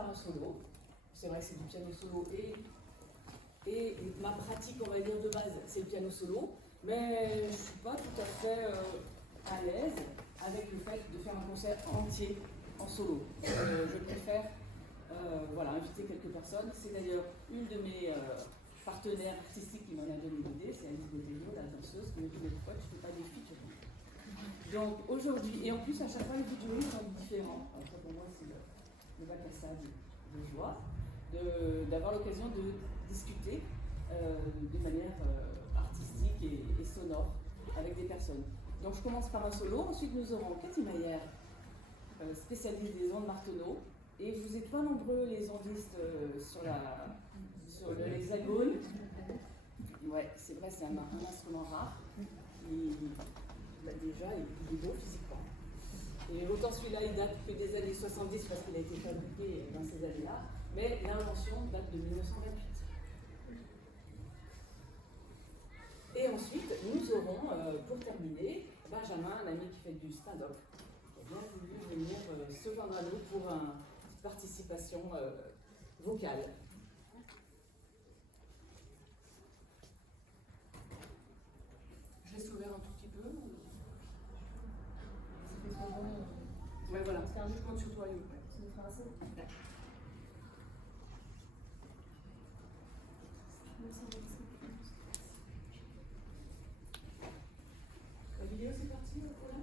par un solo. C'est vrai que c'est du piano solo et ma pratique, on va dire, de base, c'est le piano solo, mais je ne suis pas tout à fait à l'aise avec le fait de faire un concert entier en solo. Je préfère inviter quelques personnes. C'est d'ailleurs une de mes partenaires artistiques qui m'en a donné l'idée, c'est Alice Botello, la danseuse, qui me dit mais pourquoi tu ne fais pas des featuring. Donc aujourd'hui, et en plus à chaque fois les featuring sont différents. Après pour moi c'est le bac à sable de joie d'avoir l'occasion de discuter de manière artistique et sonore avec des personnes. Donc je commence par un solo, ensuite nous aurons Cathy Maillère, spécialiste des ondes Martenot, et vous êtes pas nombreux les ondistes sur l'hexagone. Ouais, c'est vrai, c'est un instrument rare. Déjà, il est beau physiquement. Et autant celui-là, il date que des années 70 parce qu'il a été fabriqué dans ces années-là, mais l'invention date de 1928. Et ensuite, nous aurons, pour terminer, Benjamin, un ami qui fait du stand-up, qui a bien voulu venir se joindre à nous pour une participation vocale. Je laisse ouvert un tout petit peu. Ouais, voilà. Je compte sur toi, Yo. Ça nous fera assez. La vidéo, c'est parti, voilà.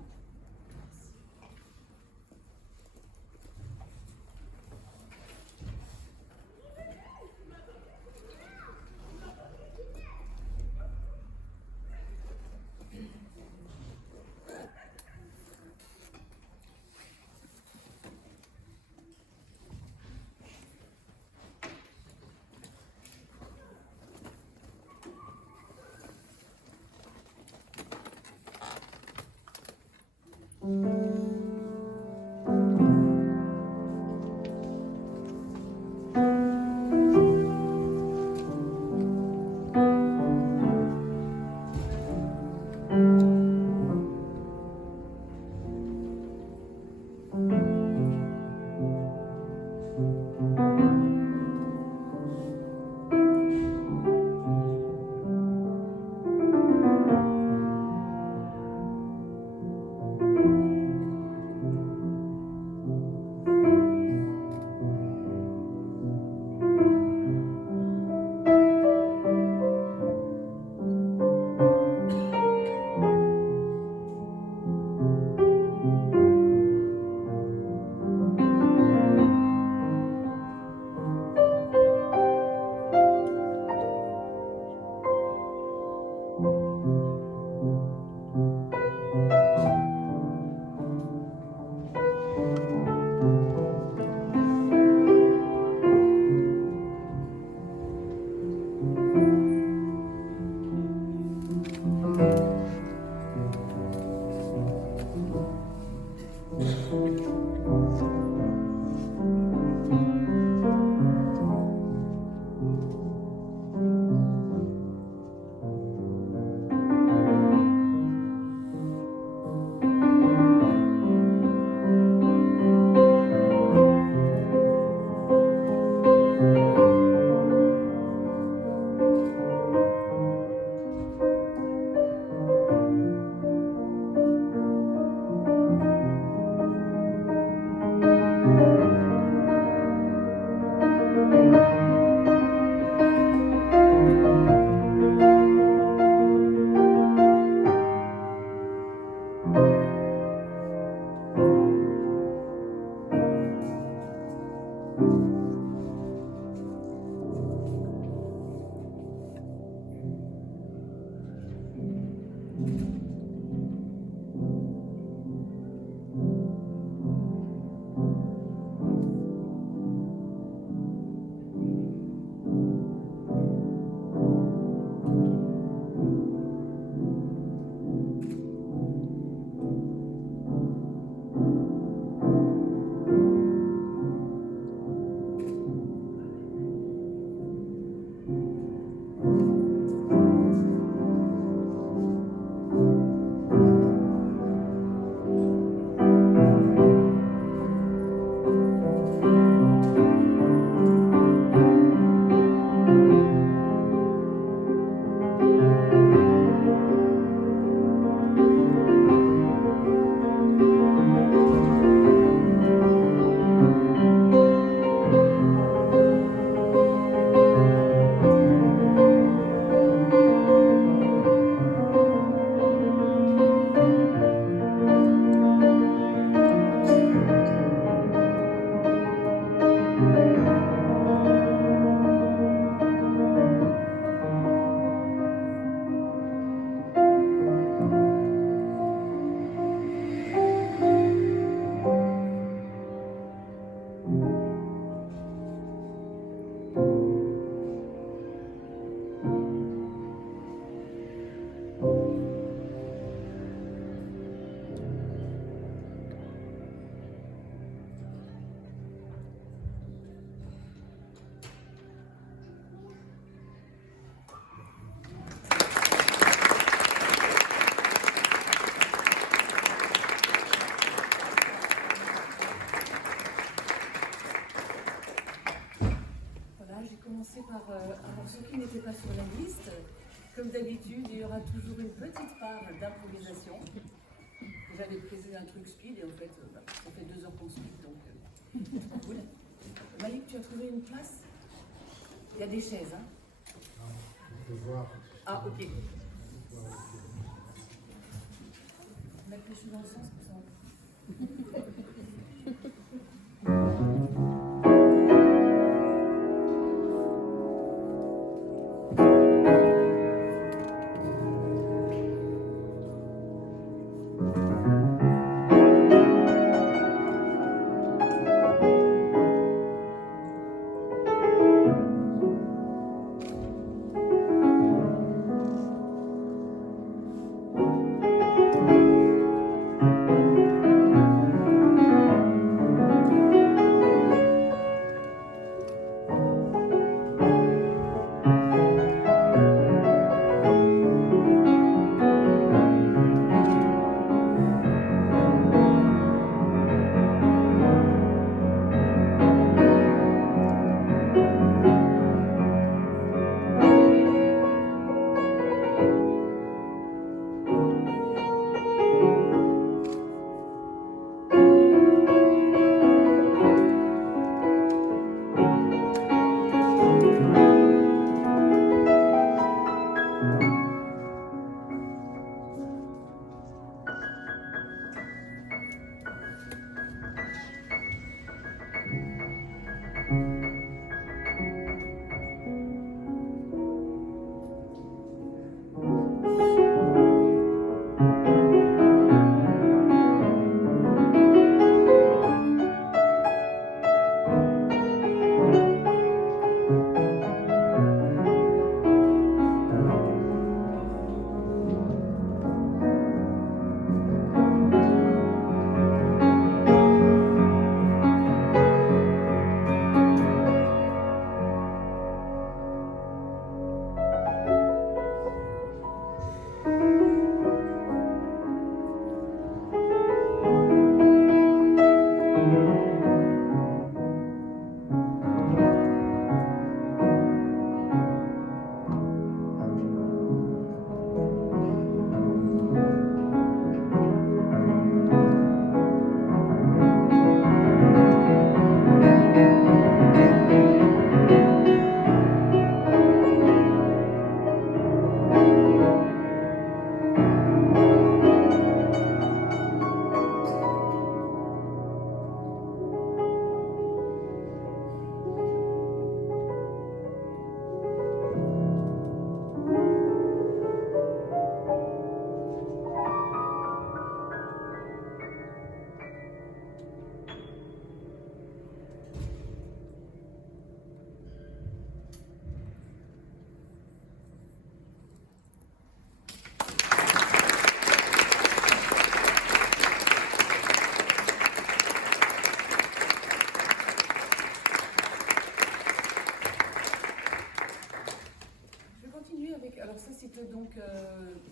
commencer par un morceau qui n'était pas sur la liste. Comme d'habitude, il y aura toujours une petite part d'improvisation. J'avais prévu un truc speed et en fait, ça fait 2 heures qu'on speed, donc cool. Malik, tu as trouvé une place? Il y a des chaises, hein? Non, on peut voir. Ah, ok. Mettre les choses dans le sens comme ça.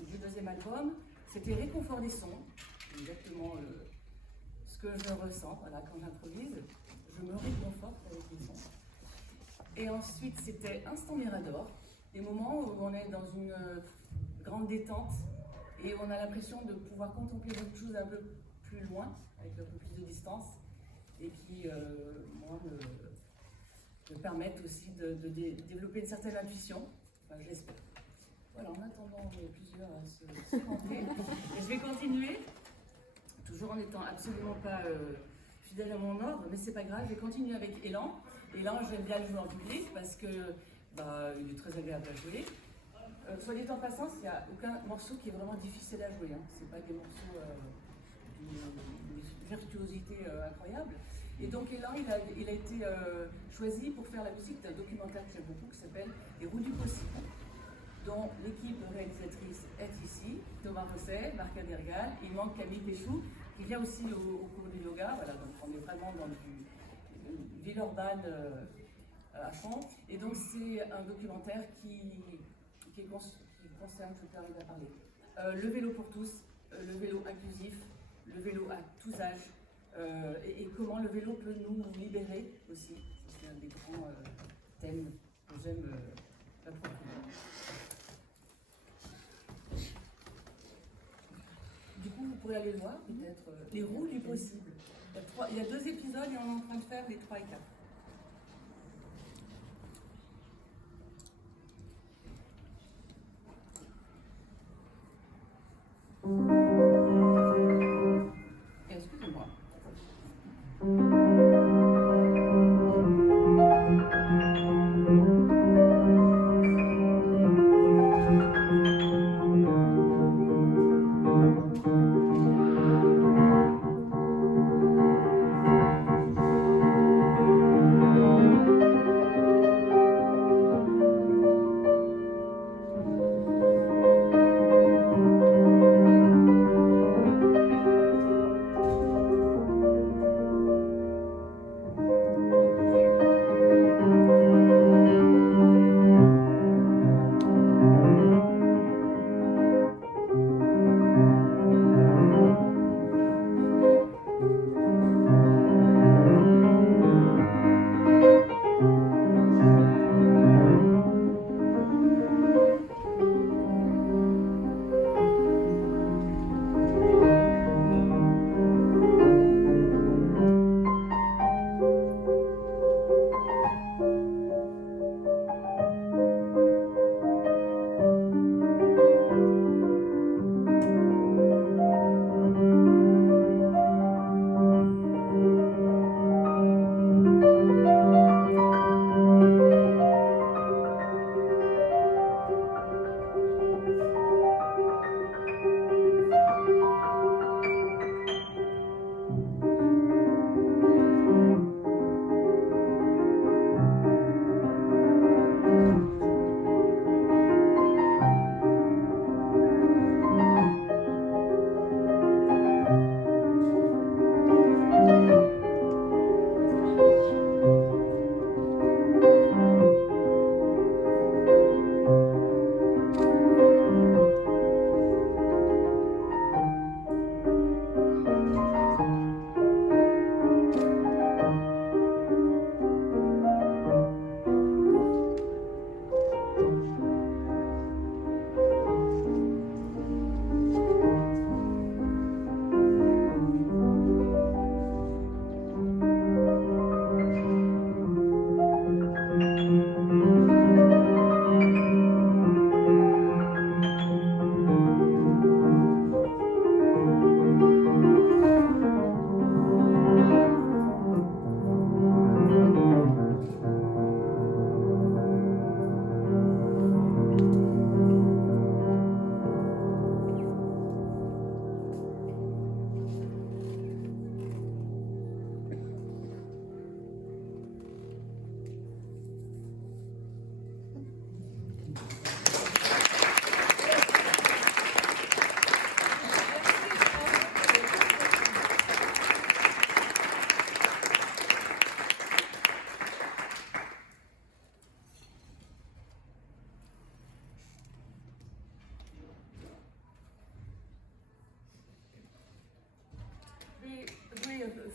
Du 2e album, c'était Réconfort des sons, exactement ce que je ressens voilà, quand j'improvise, je me réconforte avec les sons. Et ensuite c'était Instant Mirador, des moments où on est dans une grande détente et où on a l'impression de pouvoir contempler quelque chose un peu plus loin, avec un peu plus de distance, et qui, moi, me permettent aussi de développer une certaine intuition, enfin je l'espère. Voilà, en attendant, il y a plusieurs à se commenter. Et je vais continuer, toujours en n'étant absolument pas fidèle à mon ordre, mais c'est pas grave, je vais continuer avec Élan. Élan, j'aime bien le jouer en public parce que il est très agréable à jouer. Soit dit en passant, il n'y a aucun morceau qui est vraiment difficile à jouer. Hein. Ce n'est pas des morceaux d'une virtuosité incroyable. Et donc Élan, il a été choisi pour faire la musique d'un documentaire que j'aime beaucoup qui s'appelle Les Roues du Possible, dont l'équipe réalisatrice est ici, Thomas Rosset, Marc Adergal, il manque Camille Péchou, qui vient aussi au cours du yoga, voilà, donc on est vraiment dans du Villeurbanne à fond. Et donc c'est un documentaire qui concerne, je peux arriver à parler, le vélo pour tous, le vélo inclusif, le vélo à tous âges, et comment le vélo peut nous libérer aussi. C'est un des grands thèmes que j'aime l'approprier. Du coup, vous pourrez aller le voir, peut-être, les roues du possible. Il y a 2 épisodes et on est en train de faire les 3 et 4. Excusez-moi.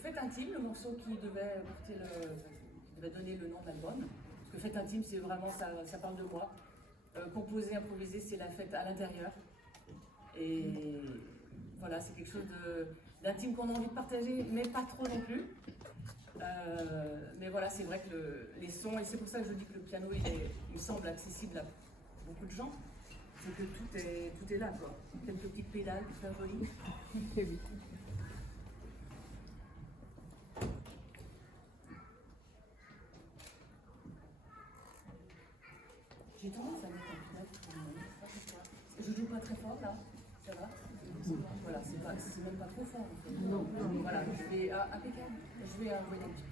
Fête intime, le morceau qui devait donner le nom de l'album. Parce que Fête intime, c'est vraiment, ça parle de moi. Composer, improviser, c'est la fête à l'intérieur. Et voilà, c'est quelque chose d'intime qu'on a envie de partager, mais pas trop non plus. Mais voilà, c'est vrai que les sons, et c'est pour ça que je dis que le piano, il semble accessible à beaucoup de gens. C'est que tout est là, quoi. Quelques petites pédales, super jolies. J'ai tendance à mettre un pilote pour le moment, je sais pas pourquoi. Je joue pas très fort là, ça va? Voilà, c'est même pas trop fort en fait. Non. Voilà, je vais impeccable. Je vais envoyer un petit.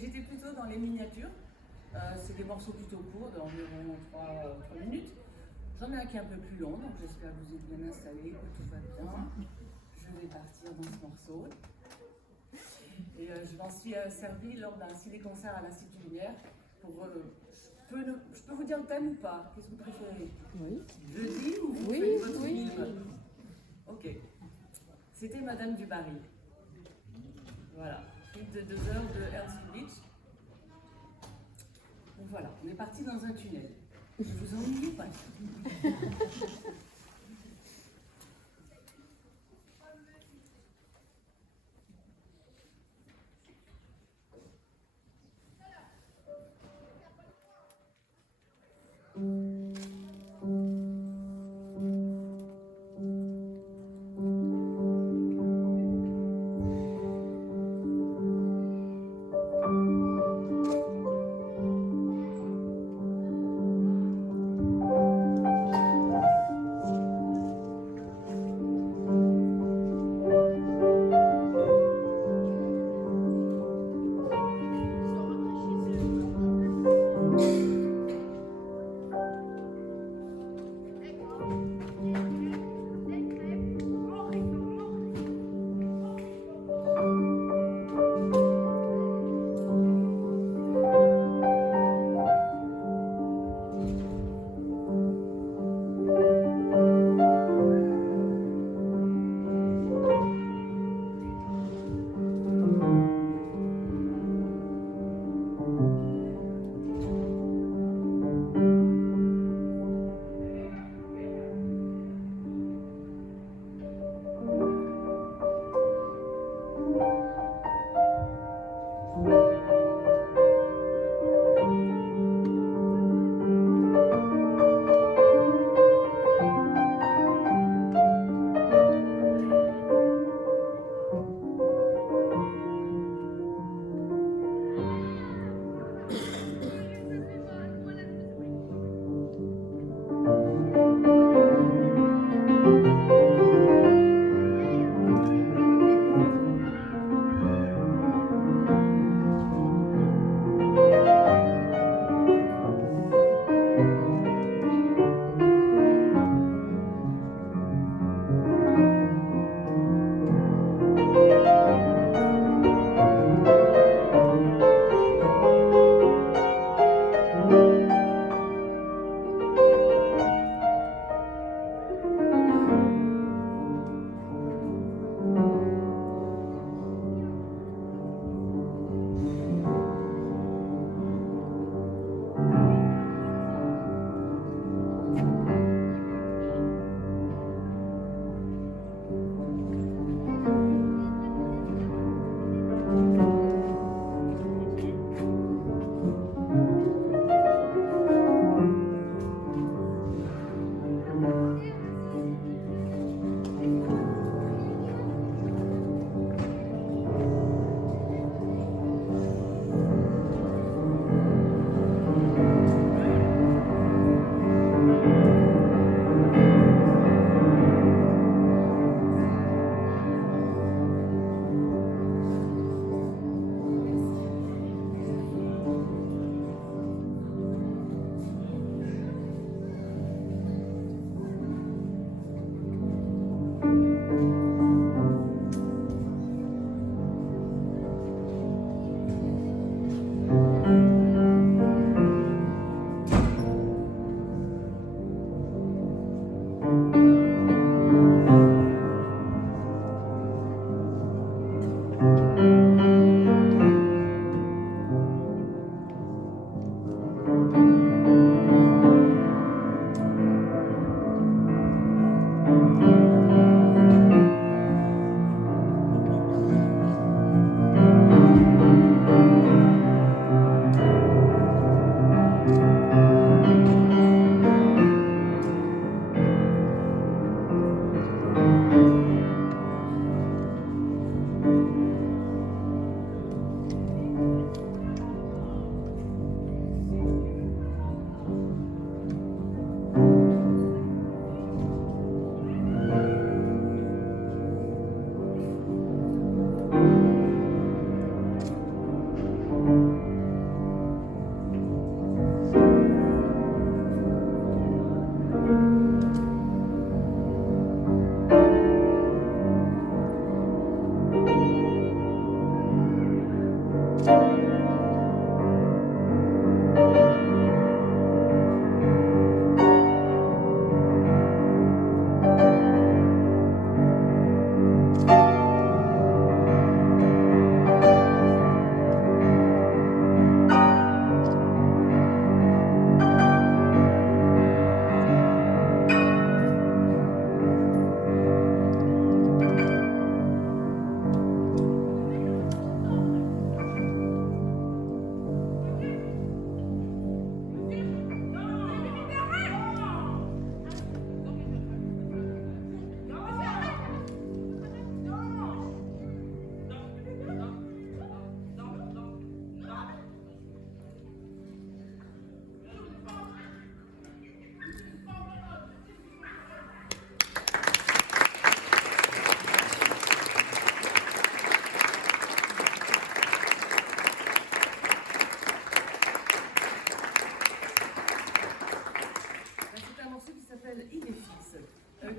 J'étais plutôt dans les miniatures. C'est des morceaux plutôt courts, d'environ 3 minutes. J'en ai un qui est un peu plus long, donc j'espère que vous êtes bien installés, que tout va bien. Je vais partir dans ce morceau. Et je m'en suis servi lors d'un ciné-concert à l'Institut Lumière. Je peux vous dire le thème ou pas? Qu'est-ce que vous préférez? Oui. Je dis ou vous faites votre film? Ok. C'était Madame du Barry. Voilà. Film de 2 heures de Ernst Lubitsch. Donc voilà, on est parti dans un tunnel. Ne vous ennuyez pas.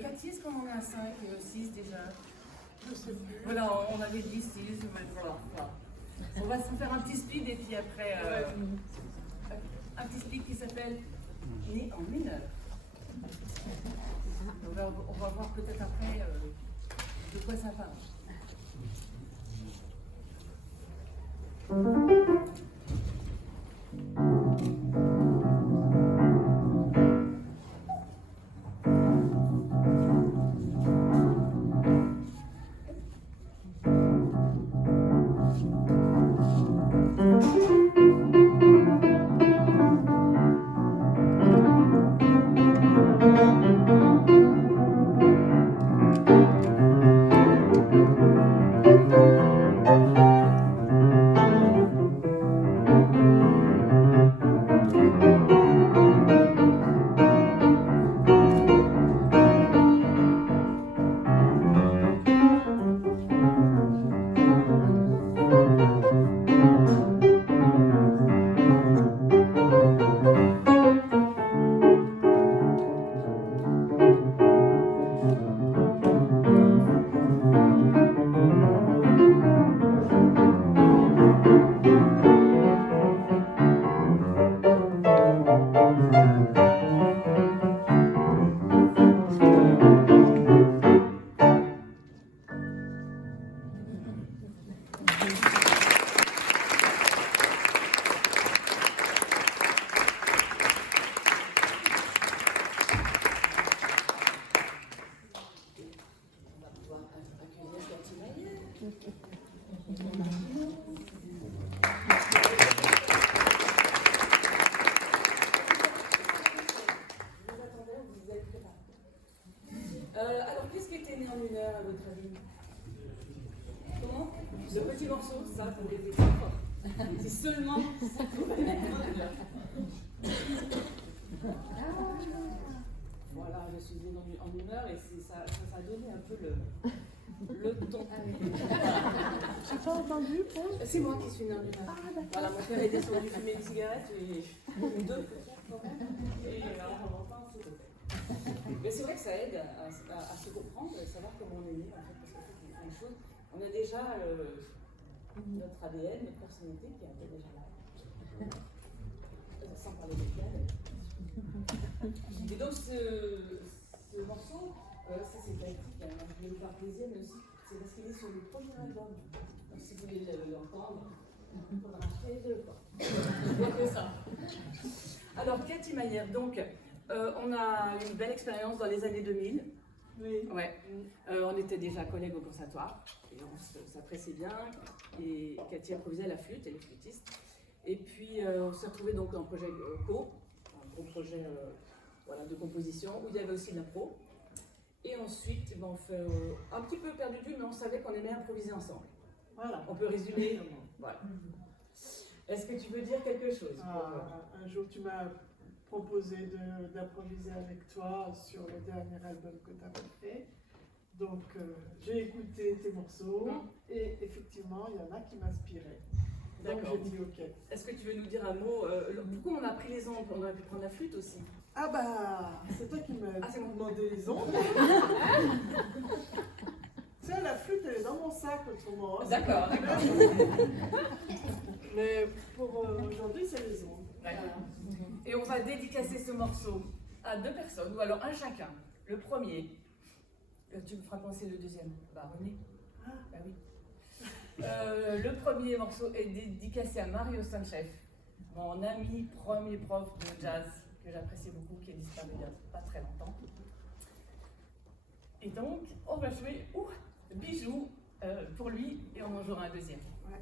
Cathy, est-ce qu'on en a 5, 6 déjà? Voilà, on avait dit 6, voilà. On va se faire un petit speed et puis après, un petit speed qui s'appelle Né en mineur. On va voir peut-être après de quoi ça parle. Alors, qu'est-ce qui était né en une heure à votre avis? Comment? Le petit morceau, ça, pour les petits forts. Si seulement ça pouvait être en une heure. Voilà, je suis née en une heure et ça a donné un peu le ton. Je n'ai pas entendu, Paul. C'est moi qui suis née en une heure. Voilà, mon père est descendu fumer une cigarette et deux peut-être quand même. Et alors, enfin, c'est ok. Mais c'est vrai que ça aide à se comprendre et savoir comment on est né, en fait, parce qu'en fait, il y a plein de choses. On a déjà notre ADN, notre personnalité qui est un peu déjà là. Sans parler des pieds. Et donc, ce morceau plaisir, mais aussi c'est parce qu'il est sur le premier album. Donc si vous voulez l'entendre, il faudra acheter les deux, quoi. C'est ça. Alors, Cathy Maillère, donc, on a une belle expérience dans les années 2000. Oui. Ouais. On était déjà collègues au conservatoire, et on s'appréciait bien. Et Cathy improvisait à la flûte, elle est flûtiste. Et puis, on s'est retrouvés donc dans un projet co, un gros projet voilà, de composition, où il y avait aussi de l'impro. Et ensuite, ben, on fait un petit peu perdu de vue, mais on savait qu'on aimait improviser ensemble. Voilà. On peut résumer. Voilà. Est-ce que tu veux dire quelque chose Un jour, tu m'as proposé d'improviser avec toi sur le dernier album que tu avais fait. Donc, j'ai écouté tes morceaux et effectivement, il y en a qui m'inspiraient. Donc, D'accord. j'ai dit OK. Est-ce que tu veux nous dire un mot pourquoi on a pris les ondes? On aurait pu prendre la flûte aussi. Ah bah, c'est toi qui m'as c'est bon. demandé les ondes. Tu sais, la flûte, elle est dans mon sac autrement. Hein. D'accord. Mais pour aujourd'hui, c'est les ondes. D'accord. Et on va dédicacer ce morceau à 2 personnes, ou alors un chacun. Le premier. Tu me feras penser le deuxième. Bah, René. Ah. Bah oui. Le premier morceau est dédicacé à Mario Sanchez, mon ami, premier prof de jazz que j'apprécie beaucoup, qui est disparu il n'y a pas très longtemps. Et donc, on va jouer Bijou pour lui et on en jouera un deuxième. Ouais.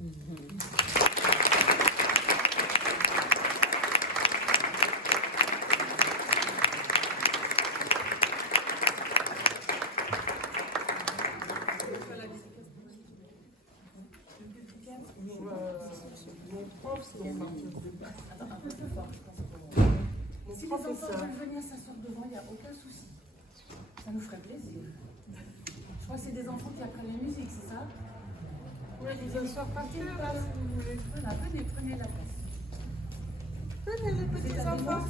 Mon prof, Si les enfants veulent venir s'asseoir devant, il n'y a aucun souci. Ça nous ferait plaisir. Je crois que c'est des enfants qui apprennent la musique, c'est ça? Oui, vous asseoir par terre, là, si vous voulez. Voilà, prenez la place. Venez, les petits enfants.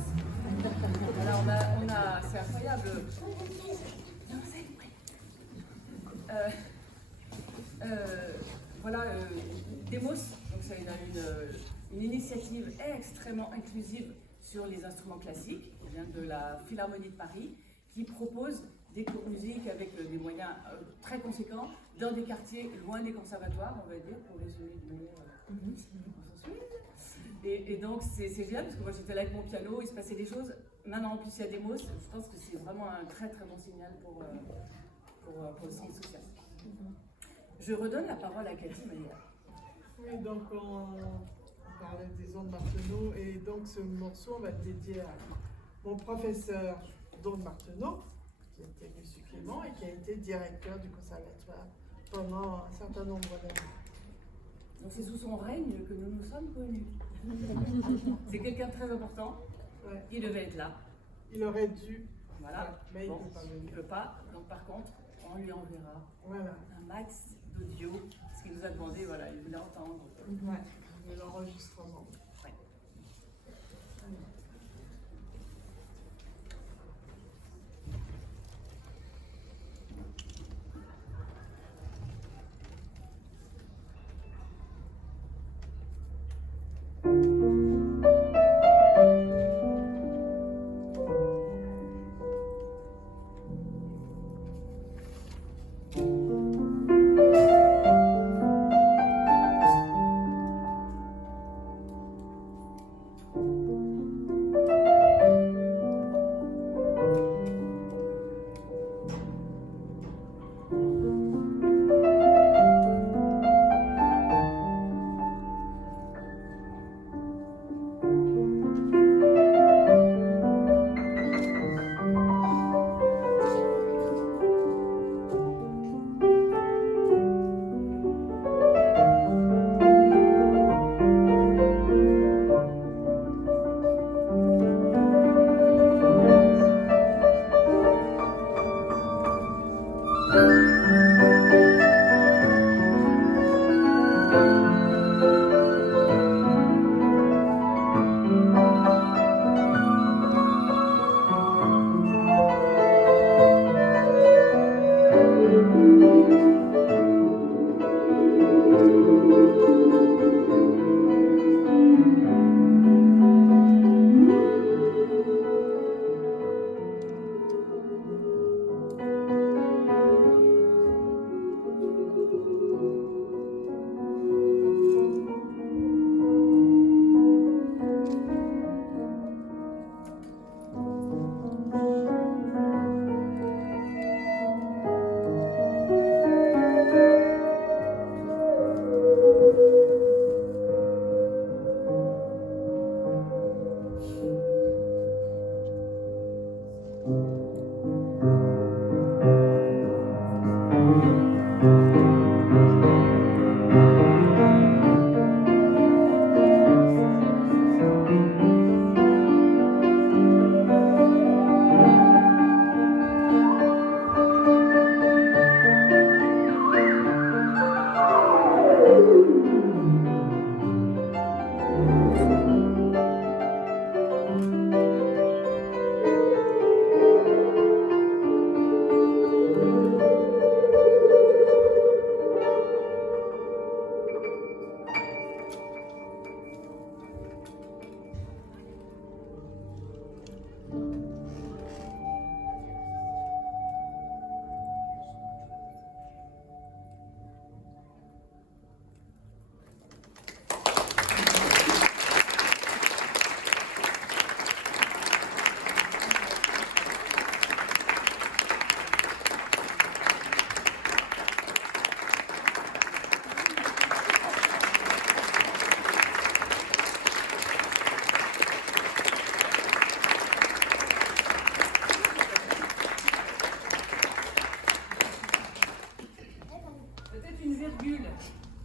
Voilà, c'est incroyable. Voilà, Demos, donc c'est une initiative extrêmement inclusive sur les instruments classiques, qui vient de la Philharmonie de Paris, qui propose des cours de musique avec des moyens très conséquents dans des quartiers loin des conservatoires, on va dire, pour résumer de manière consensuelle. Et donc c'est génial, parce que moi j'étais là avec mon piano, il se passait des choses. Maintenant en plus il y a Demos, je pense que c'est vraiment un très très bon signal pour le centre social. Je redonne la parole à Cathy Maillard. Oui, donc on parlait des ondes Martenot, et donc ce morceau, on va le dédier à mon professeur d'ondes Martenot, qui était M. Clément et qui a été directeur du conservatoire pendant un certain nombre d'années. Donc c'est sous son règne que nous nous sommes connus. C'est quelqu'un de très important. Ouais. Il devait être là. Il aurait dû, Voilà. mais il Bon, ne peut pas il venir. ne peut pas. Donc par contre, on lui enverra Voilà. un max d'audio. Ce qu'il nous a demandé, voilà, il voulait entendre. Ouais. De l'enregistrement. Ouais. Thank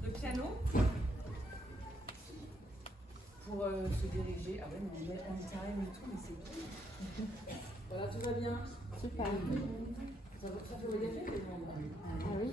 le piano pour se diriger. Ah ouais, mais on est on time et tout, mais c'est cool. Voilà, tout va bien. Super. Ça fait voyager les gens. Ah oui.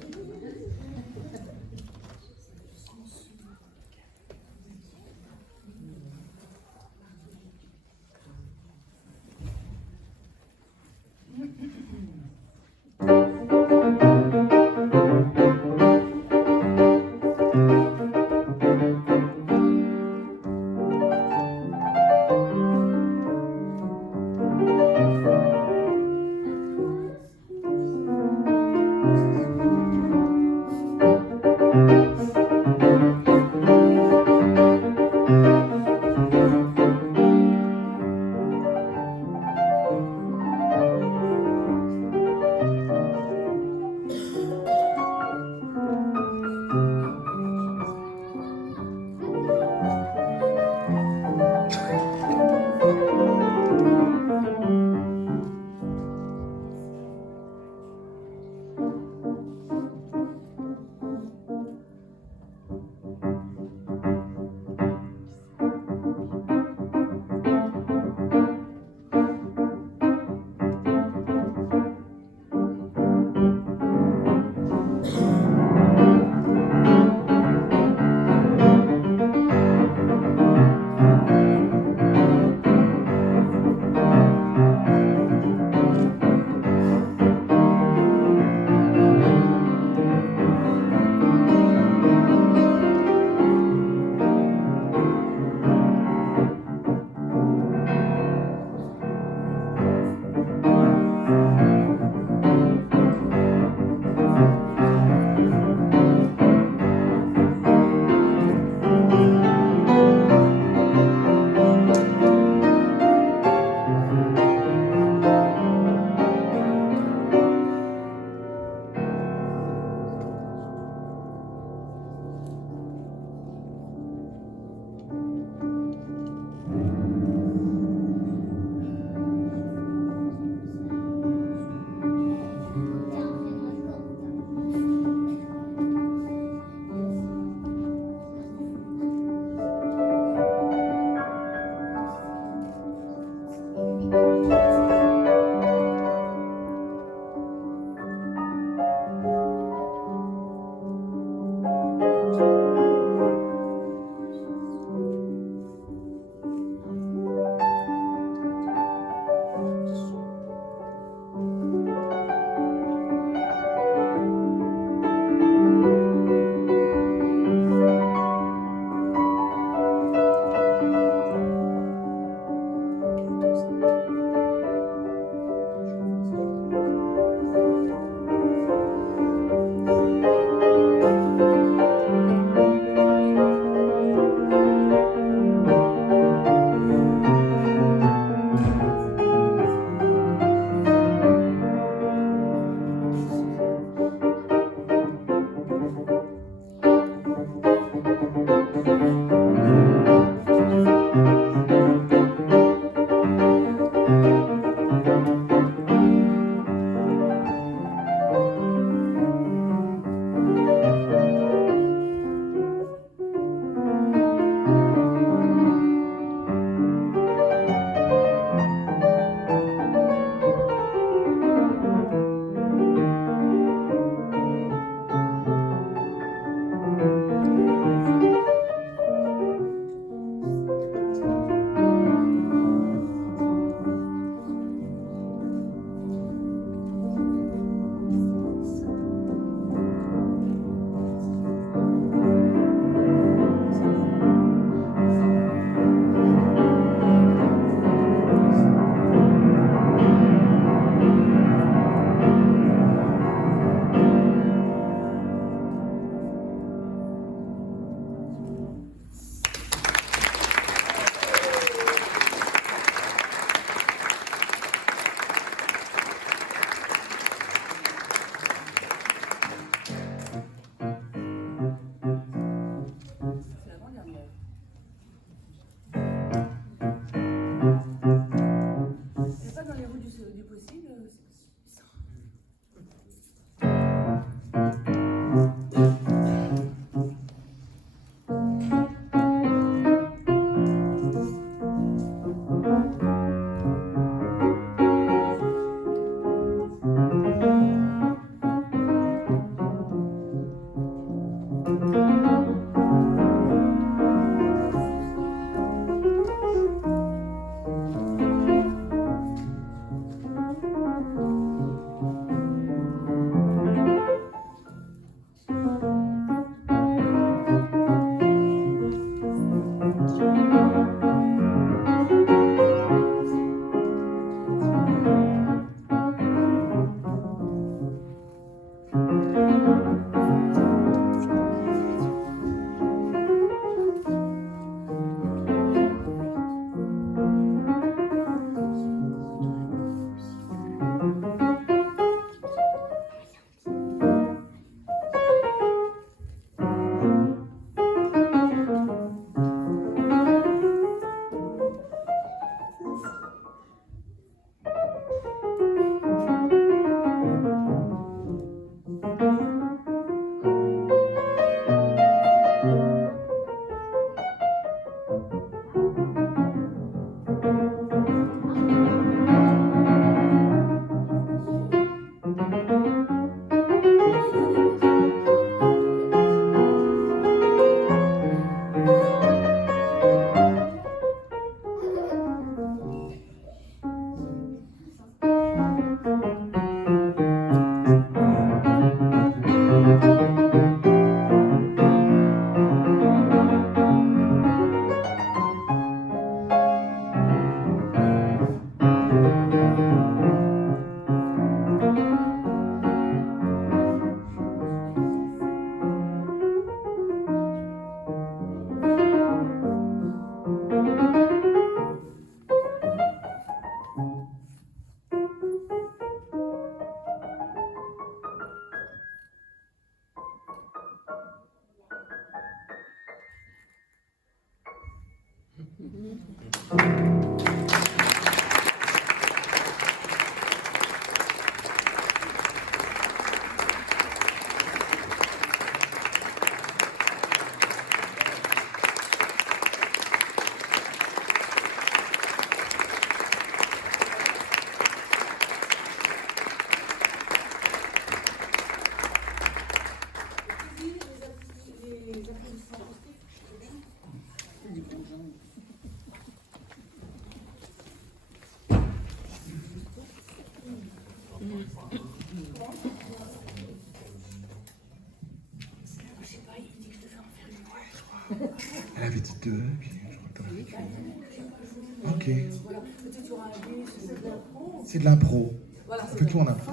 Elle avait dit 2, puis je crois que t'en avais fait une. Ok. Voilà, peut-être sur un but, c'est de l'impro. C'est de l'impro. Voilà, On fait tout en impro.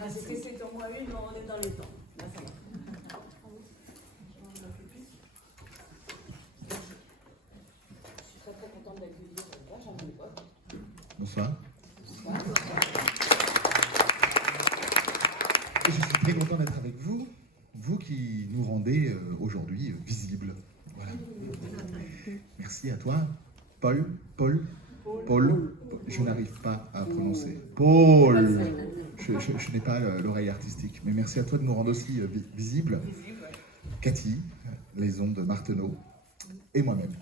Ah, c'était 7 en moins 1, mais on est dans les temps. Là, ça va. Je suis très très contente d'accueillir Benjamin Lecoq. Bonsoir. Et je suis très content d'être avec vous, vous qui nous rendez aujourd'hui visibles. Voilà. Merci à toi, Paul. Je n'arrive pas à prononcer. Paul. Je n'ai pas l'oreille artistique, mais merci à toi de nous rendre aussi visibles. Cathy, les ondes de Martheneau, et moi-même.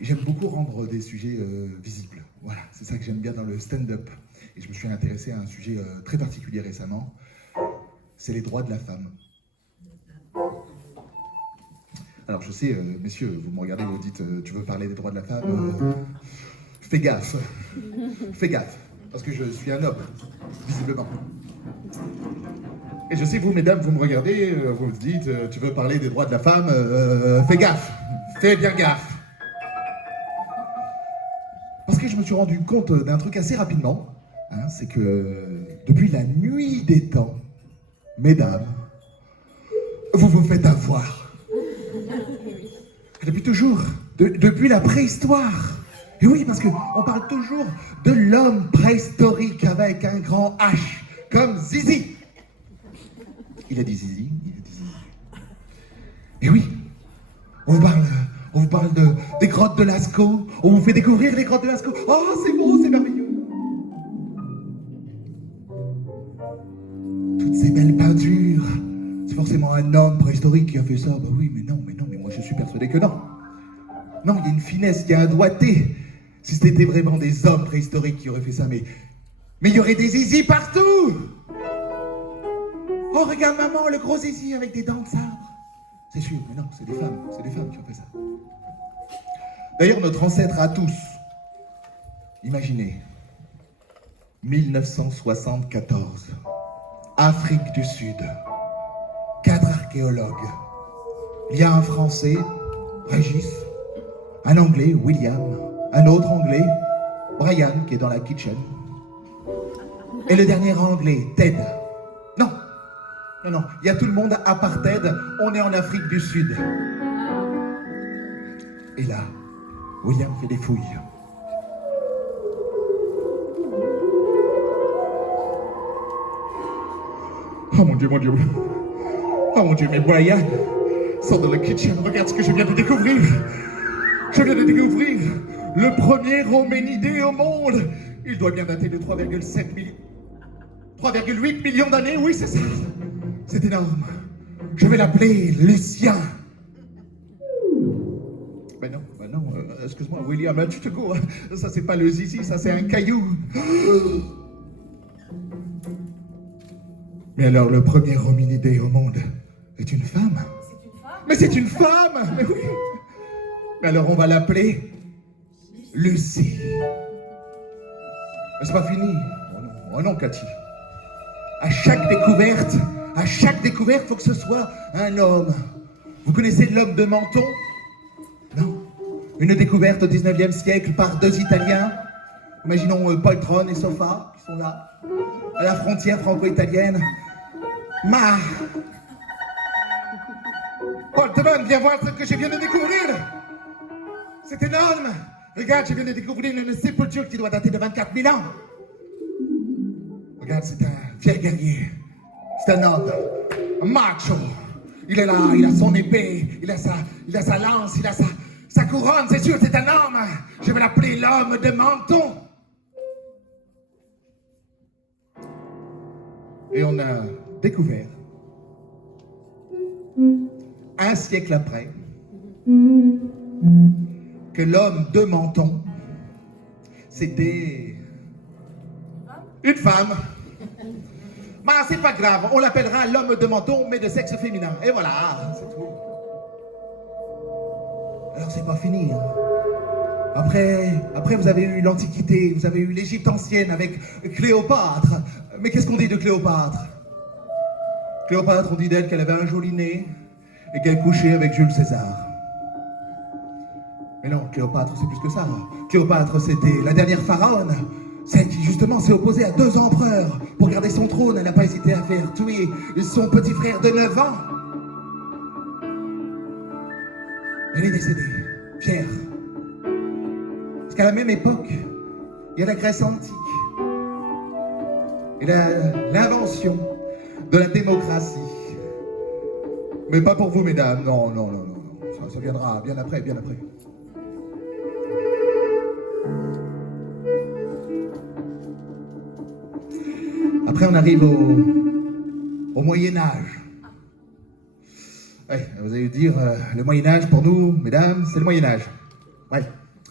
Et j'aime beaucoup rendre des sujets visibles. Voilà, c'est ça que j'aime bien dans le stand-up. Et je me suis intéressé à un sujet très particulier récemment. C'est les droits de la femme. Alors je sais, messieurs, vous me regardez, vous dites, tu veux parler des droits de la femme fais gaffe. Fais gaffe. Parce que je suis un homme, visiblement. Et je sais, vous, mesdames, vous me regardez, vous me dites, tu veux parler des droits de la femme fais gaffe. Fais bien gaffe. Parce que je me suis rendu compte d'un truc assez rapidement, hein, c'est que depuis la nuit des temps, mesdames, vous vous faites avoir. Depuis toujours, depuis la préhistoire. Et oui, parce qu'on parle toujours de l'homme préhistorique avec un grand H, comme Zizi. Il a dit Zizi, il a dit Zizi. Et oui, on vous parle des grottes de Lascaux, on vous fait découvrir les grottes de Lascaux. Oh, c'est beau, c'est merveilleux. Toutes ces belles peintures, c'est forcément un homme préhistorique qui a fait ça. Bah oui, mais moi je suis persuadé que non. Non, il y a une finesse, il y a un doigté. Si c'était vraiment des hommes préhistoriques qui auraient fait ça, mais il y aurait des zizi partout. Oh, regarde maman, le gros zizi avec des dents de sabre. C'est sûr, mais non, c'est des femmes qui ont fait ça. D'ailleurs, notre ancêtre à tous, imaginez, 1974, Afrique du Sud, 4 archéologues. Il y a un Français, Régis, un Anglais, William, un autre Anglais, Brian, qui est dans la kitchen, et le dernier Anglais, Ted. Non, il y a tout le monde à part Ted, on est en Afrique du Sud. Et là, William fait des fouilles. Oh mon Dieu. Oh mon Dieu, mais Brian, sors de la kitchen, regarde ce que je viens de découvrir. Je viens de découvrir le premier hominidé au monde. Il doit bien dater de 3,8 millions d'années, oui, c'est ça. C'est énorme. Je vais l'appeler Lucien. Ben non, excuse-moi, William, tu te cours. Ça, c'est pas le zizi, ça, c'est un caillou. Mais alors, le premier hominidé au monde est une femme. C'est une femme? Mais c'est une femme! Mais oui! Mais alors, on va l'appeler Lucie. Mais c'est pas fini. Oh non, Cathy. À chaque découverte, faut que ce soit un homme. Vous connaissez l'homme de Menton? Non. Une découverte au 19e siècle par 2 Italiens. Imaginons Poltron et Sofa, qui sont là, à la frontière franco-italienne. Poltron, viens voir ce que je viens de découvrir. C'est énorme. Regarde, je viens de découvrir une sépulture qui doit dater de 24 000 ans. Regarde, c'est un fier guerrier. C'est un homme, un macho. Il est là, il a son épée, il a sa lance, il a sa couronne, c'est sûr, c'est un homme. Je vais l'appeler l'homme de Menton. Et on a découvert, un siècle après, que l'homme de Menton, c'était une femme. Bah, c'est pas grave, on l'appellera l'homme de Menton, mais de sexe féminin. Et voilà, c'est tout. Alors c'est pas fini. Hein. Après, vous avez eu l'Antiquité, vous avez eu l'Égypte ancienne avec Cléopâtre. Mais qu'est-ce qu'on dit de Cléopâtre? Cléopâtre, on dit d'elle qu'elle avait un joli nez et qu'elle couchait avec Jules César. Mais non, Cléopâtre, c'est plus que ça. Cléopâtre, c'était la dernière pharaone, celle qui, justement, s'est opposée à 2 empereurs pour garder son trône. Elle n'a pas hésité à faire tuer son petit frère de 9 ans. Elle est décédée, Pierre. Parce qu'à la même époque, il y a la Grèce antique et l'invention de la démocratie. Mais pas pour vous, mesdames. Non, non, non, non. Ça viendra bien après, bien après. Après, on arrive au Moyen-Âge. Ouais, vous allez dire, le Moyen-Âge, pour nous, mesdames, c'est le Moyen-Âge. Ouais.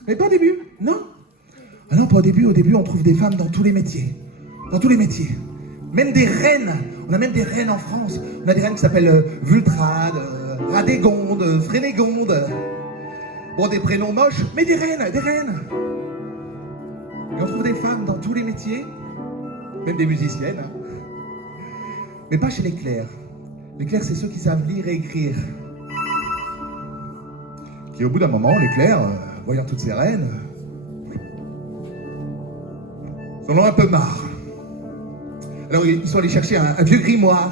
Mais pas au début, non. Ah non, pas au début. Au début, on trouve des femmes dans tous les métiers. Dans tous les métiers. Même des reines. On a même des reines en France. On a des reines qui s'appellent Vultrade, Radégonde, Frénégonde. Bon, des prénoms moches, mais des reines, des reines. Et on trouve des femmes dans tous les métiers. Même des musiciennes. Hein. Mais pas chez les clercs. Les clercs, c'est ceux qui savent lire et écrire. Qui, au bout d'un moment, les clercs, voyant toutes ces reines, en ont un peu marre. Alors, ils sont allés chercher un vieux grimoire.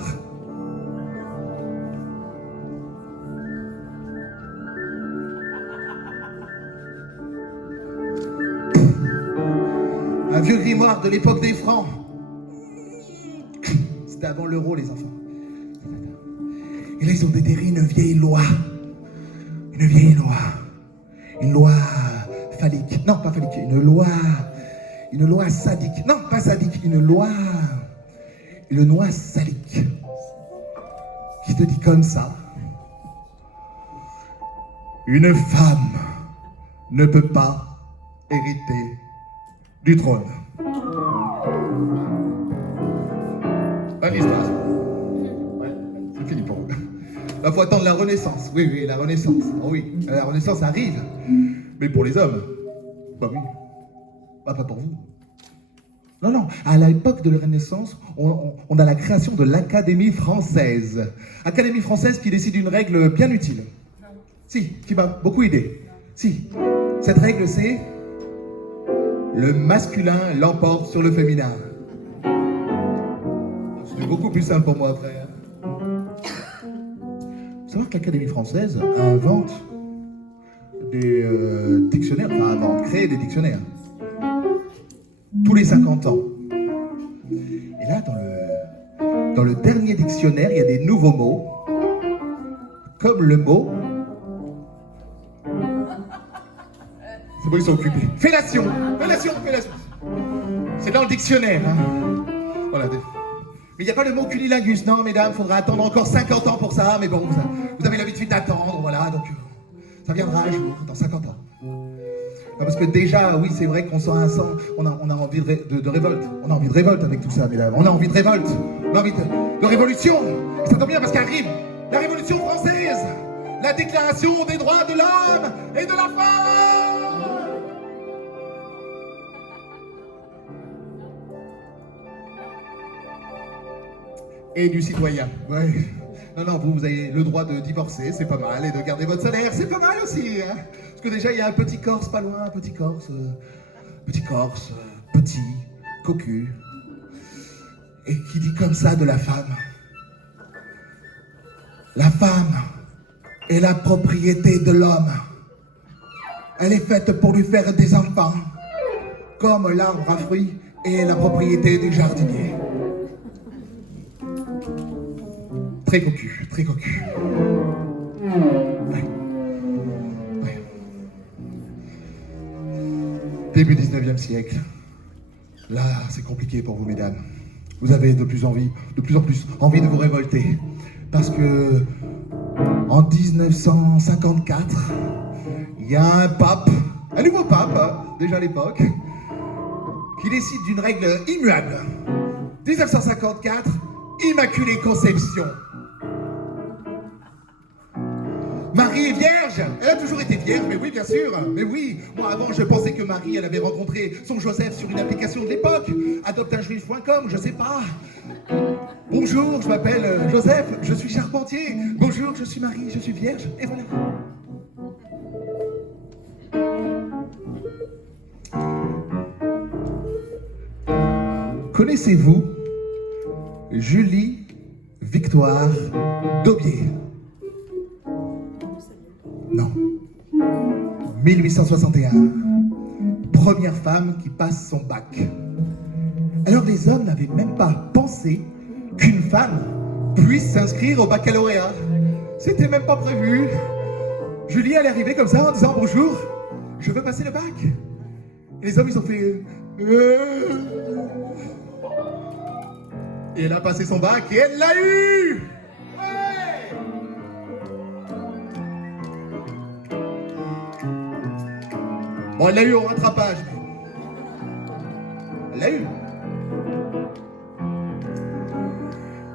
Un vieux grimoire de l'époque des Francs. C'était avant l'euro, les enfants. Et là, ils ont déterré une vieille loi. Une vieille loi. Une loi phallique. Non, pas phallique. Une loi sadique. Non, pas sadique. Une loi sadique. Qui te dit comme ça. Une femme ne peut pas hériter du trône. Bonne histoire. Ouais, c'est fini pour vous. Il faut attendre la Renaissance. Oui, oui, la Renaissance. Oh oui, la Renaissance arrive. Mais pour les hommes, bah oui. Bah, pas pour vous. Non, non, à l'époque de la Renaissance, on a la création de l'Académie française. Académie française qui décide une règle bien utile. Si, qui m'a beaucoup aidé. Si, cette règle c'est... le masculin l'emporte sur le féminin. C'est beaucoup plus simple pour moi après. Faut savoir que l'Académie française invente des dictionnaires, enfin crée des dictionnaires. Tous les 50 ans. Et là, dans le dernier dictionnaire, il y a des nouveaux mots, comme le mot... C'est bon, ils sont occupés. Fellation. C'est dans le dictionnaire. Hein. Voilà. Mais il n'y a pas le mot cunilingus. Non, mesdames, il faudra attendre encore 50 ans pour ça. Mais bon, vous avez l'habitude d'attendre, voilà. Donc, ça viendra un jour, dans 50 ans. Non, parce que déjà, oui, c'est vrai qu'on sent un sang. On a envie de révolte. On a envie de révolte avec tout ça, mesdames. On a envie de révolte. On a envie de révolution. Et ça tombe bien parce qu'arrive la Révolution française. La Déclaration des droits de l'homme et de la femme. Et du citoyen. Ouais. Non, vous avez le droit de divorcer, c'est pas mal, et de garder votre salaire, c'est pas mal aussi. Hein. Parce que déjà, il y a un petit Corse pas loin, un petit Corse, petit, cocu, et qui dit comme ça de la femme. La femme est la propriété de l'homme. Elle est faite pour lui faire des enfants, comme l'arbre à fruits est la propriété du jardinier. Très cocu, très cocu. Ouais. Ouais. début 19e siècle. Là, c'est compliqué pour vous, mesdames. Vous avez de plus en plus envie de vous révolter. Parce que, en 1954, il y a un pape, un nouveau pape, hein, déjà à l'époque, qui décide d'une règle immuable. 1954, Immaculée Conception. Marie est vierge. Elle a toujours été vierge, mais oui, bien sûr. Mais oui, moi avant, je pensais que Marie, elle avait rencontré son Joseph sur une application de l'époque. Adopteunjuif.com, je sais pas. Bonjour, je m'appelle Joseph, je suis charpentier. Bonjour, je suis Marie, je suis vierge. Et voilà. Connaissez-vous Julie Victoire Daubier? Non. 1861. Première femme qui passe son bac. Alors les hommes n'avaient même pas pensé qu'une femme puisse s'inscrire au baccalauréat. C'était même pas prévu. Julie, elle est arrivée comme ça en disant bonjour, je veux passer le bac. Et les hommes, ils ont fait... Et elle a passé son bac et elle l'a eu. Ouais. Bon, elle l'a eu au rattrapage. Elle l'a eu.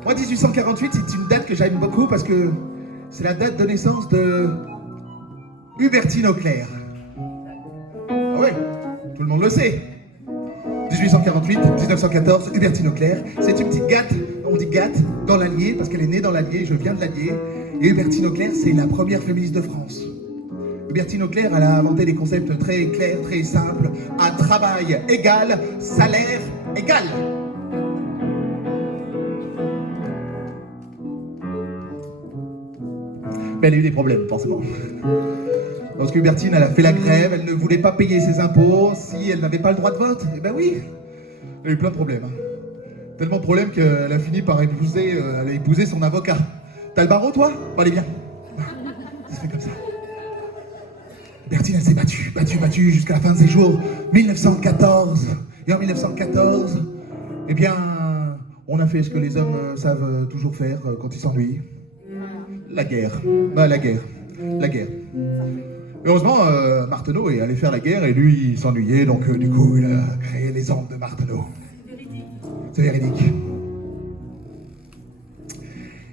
Moi, 1848, c'est une date que j'aime beaucoup parce que c'est la date de naissance de Hubertine Auclair. Ah ouais, tout le monde le sait. 1848, 1914, Hubertine Auclair. C'est une petite gatte, on dit gatte, dans l'Allier, parce qu'elle est née dans l'Allier, je viens de l'Allier. Et Hubertine Auclair, c'est la première féministe de France. Hubertine Auclair, elle a inventé des concepts très clairs, très simples. À travail égal, salaire égal. Mais elle a eu des problèmes, forcément. Parce qu'Hubertine, elle a fait la grève, elle ne voulait pas payer ses impôts si elle n'avait pas le droit de vote. Eh ben oui, elle a eu plein de problèmes. Tellement de problèmes qu'elle a fini par épouser, elle a épousé son avocat. T'as le barreau, toi? Bon, allez, viens. Ça se fait comme ça. Hubertine, elle s'est battue jusqu'à la fin de ses jours. 1914. Et en 1914, eh bien, on a fait ce que les hommes savent toujours faire quand ils s'ennuient. La guerre. Bah, la guerre. Heureusement, Marteneau est allé faire la guerre et lui, il s'ennuyait, donc du coup, il a créé les Andes de Marteneau. C'est véridique.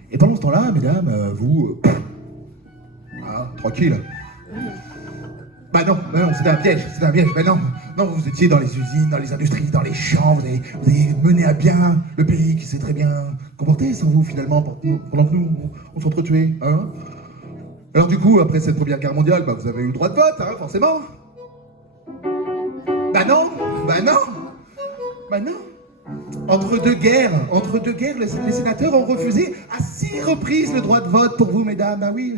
Et pendant ce temps-là, mesdames, vous... tranquille. Bah non, c'était un piège. Bah non, vous étiez dans les usines, dans les industries, dans les champs, vous avez mené à bien le pays qui s'est très bien comporté sans vous, finalement, pendant que nous, on s'entretuait, hein. Alors du coup, après cette première guerre mondiale, bah, vous avez eu le droit de vote, hein, forcément. Bah non. Entre deux guerres, les sénateurs ont refusé à 6 reprises le droit de vote pour vous, mesdames. Ah oui.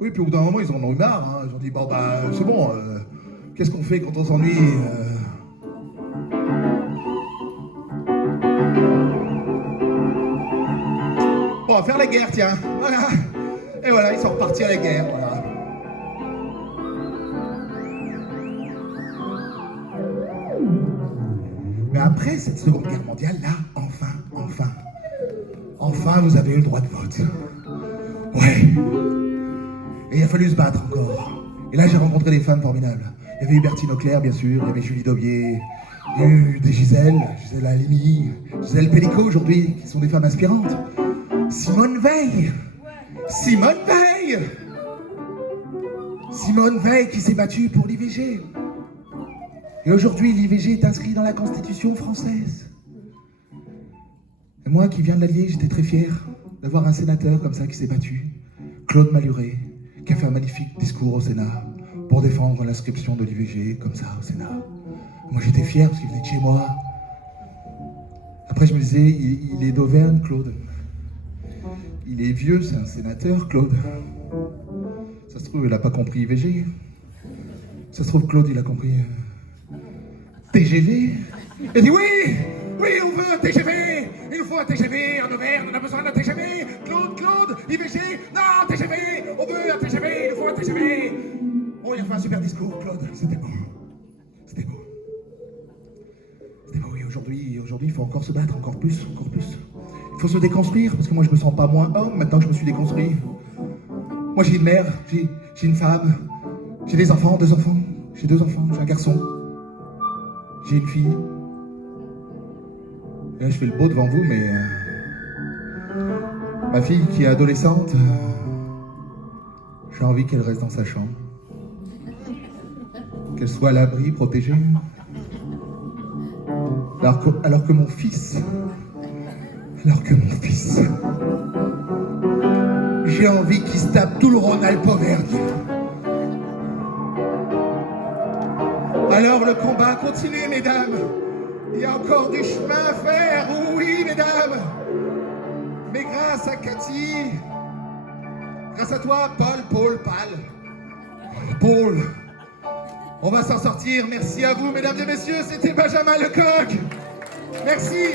Oui, puis au bout d'un moment, ils en ont eu marre, hein. Ils ont dit, bon, bah, c'est bon, qu'est-ce qu'on fait quand on s'ennuie Bon, on va faire la guerre, tiens, voilà. Et voilà, ils sont repartis à la guerre, voilà. Mais après cette seconde guerre mondiale, là, enfin, vous avez eu le droit de vote. Ouais. Et il a fallu se battre encore. Et là, j'ai rencontré des femmes formidables. Il y avait Hubertine Auclair, bien sûr, il y avait Julie Daubier, il y a eu des Gisèle Halimi, Gisèle Pellico aujourd'hui, qui sont des femmes inspirantes. Simone Veil qui s'est battue pour l'IVG. Et aujourd'hui, l'IVG est inscrit dans la Constitution française. Et moi qui viens de l'Allier, j'étais très fier d'avoir un sénateur comme ça qui s'est battu, Claude Malhuret, qui a fait un magnifique discours au Sénat pour défendre l'inscription de l'IVG comme ça au Sénat. Moi j'étais fier parce qu'il venait de chez moi. Après je me disais, il est d'Auvergne, Claude. Il est vieux, c'est un sénateur, Claude. Ça se trouve, il n'a pas compris IVG. Ça se trouve, Claude, il a compris TGV. Il dit oui, on veut un TGV. Il nous faut un TGV en Auvergne, on a besoin d'un TGV. Claude, IVG, non, TGV, on veut un TGV, il nous faut un TGV. Oh, il a fait un super discours, Claude, c'était bon. aujourd'hui, il faut encore se battre, encore plus, encore plus. Il faut se déconstruire, parce que moi, je me sens pas moins homme maintenant que je me suis déconstruit. Moi, j'ai une mère, j'ai une femme, j'ai des enfants, 2 enfants. J'ai 2 enfants, j'ai un garçon, j'ai une fille. Et là, je fais le beau devant vous, mais ma fille qui est adolescente, j'ai envie qu'elle reste dans sa chambre, qu'elle soit à l'abri, protégée. Alors que mon fils, j'ai envie qu'il se tape tout le Rhône-Alpes-Auvergne. Alors le combat continue, mesdames. Il y a encore du chemin à faire, oui, mesdames. Mais grâce à Cathy, grâce à toi, Paul, on va s'en sortir. Merci à vous, mesdames et messieurs. C'était Benjamin Lecoq. Merci.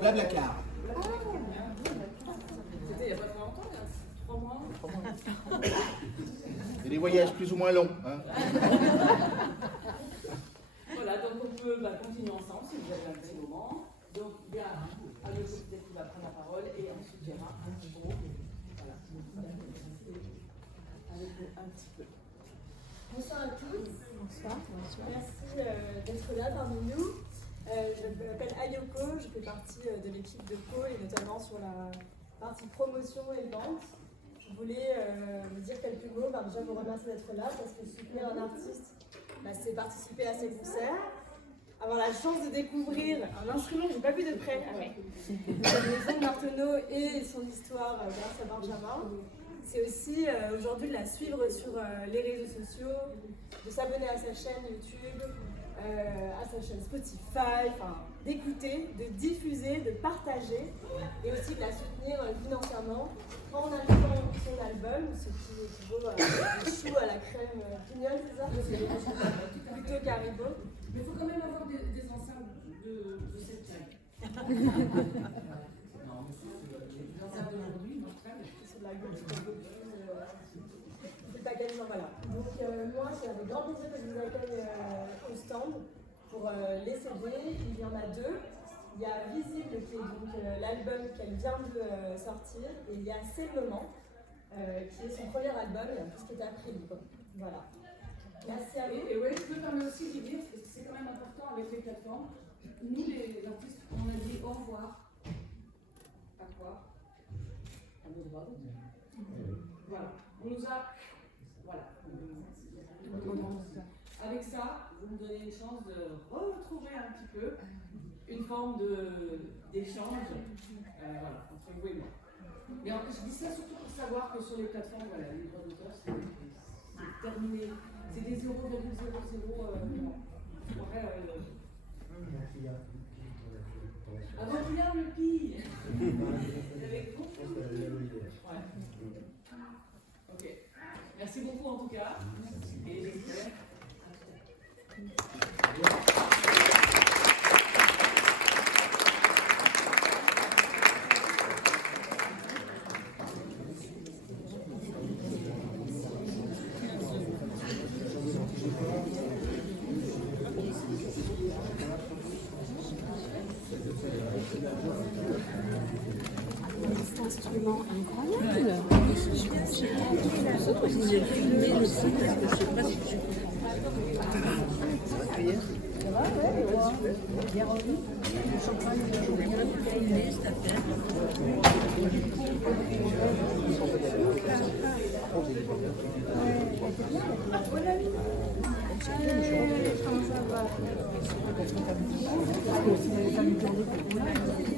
Blablacar. C'était il n'y a pas très longtemps, il y a 3 mois. Et des voyages plus ou moins longs. Hein. Voilà, donc on peut continuer ensemble si vous avez un petit moment. Donc il y a Alio peut-être qui va prendre la parole et ensuite Gérard. Voilà. Avec vous un petit peu. Bonsoir à tous. Bonsoir. Merci d'être là parmi nous. Je m'appelle Ayoko, je fais partie de l'équipe de Co et notamment sur la partie promotion et vente. Je voulais vous dire quelques mots, déjà vous remercier d'être là parce que soutenir un artiste, c'est participer à ses concerts. Avoir la chance de découvrir un instrument que je n'ai pas vu de près, la maison de Martenot et son histoire grâce à Benjamin. C'est aussi aujourd'hui de la suivre sur les réseaux sociaux, de s'abonner à sa chaîne YouTube, à sa chaîne Spotify, d'écouter, de diffuser, de partager et aussi de la soutenir financièrement en achetant son album, ce qui équivaut à des choux à la crème pignole, c'est ça? Plutôt Haribo. Mais il faut quand même avoir des enceintes de cette taille. Les enceintes d'aujourd'hui, non, très bien. Sur la gauche, c'est pas quel genre, voilà. Donc moi, c'est avec grand plaisir que je vous accueille au stand pour les CD. Il y en a 2. Il y a Visible qui est donc l'album qu'elle vient de sortir et il y a C'est le moment qui est son premier album puisqu'il est après lui. Voilà. Merci à vous. Et ouais, je me permets aussi de dire, parce que c'est quand même important avec les plateformes, nous les artistes, on a dit au revoir. À quoi? À nos droits. Voilà. On nous a. Voilà. Avec ça, vous me donnez une chance de retrouver un petit peu une forme d'échange entre vous et moi. Mais je dis ça surtout pour savoir que sur les plateformes, voilà, les droits d'auteur, c'est terminé. C'est des 0,00. Avant qu'il y ait le pire. Vous avez compris? Ouais. Ok. Merci beaucoup en tout cas. Et j'espère. Cet instrument incroyable. J'ai filmé le site parce que je sais pas si tu ça va, ouais, bien revenu. Le champagne, je vais bien filmer cette affaire. qu'on ferait pas du tout. Parce que si on avait pas du tout en